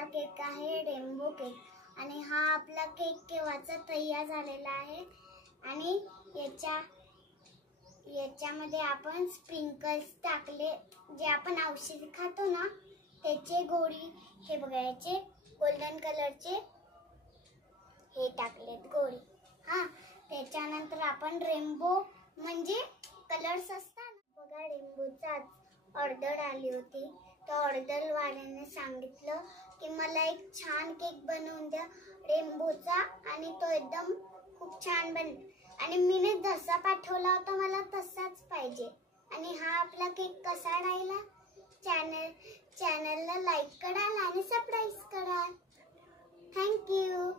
आपला केक आहे rainbow cake आणि हा आपला केक केव्हाचा तयार झालेला आहे आणि याच्यामध्ये आपण स्प्रिंकल्स टाकले, जे आपण औषध खातो ना त्याचे गोळी, हे बघा याचे गोल्डन कलरचे हे टाकलेत गोळी। हा, त्याच्यानंतर आपण रेनबो म्हणजे कलर्स असतात बघा, रेनबोचा ऑर्डर आली होती। तर ऑर्डर वाल्याने सांगितलं की मला एक छान केक बनवून द्या रेनबोचा, आणि तो एकदम खूप छान आणि मीने जसा पाठवला होता मला तसाच पाहिजे। आणि हा आपला केक कसा राहिला, चॅनलला लाईक करा आणि सबस्क्राइब करा। Thank you.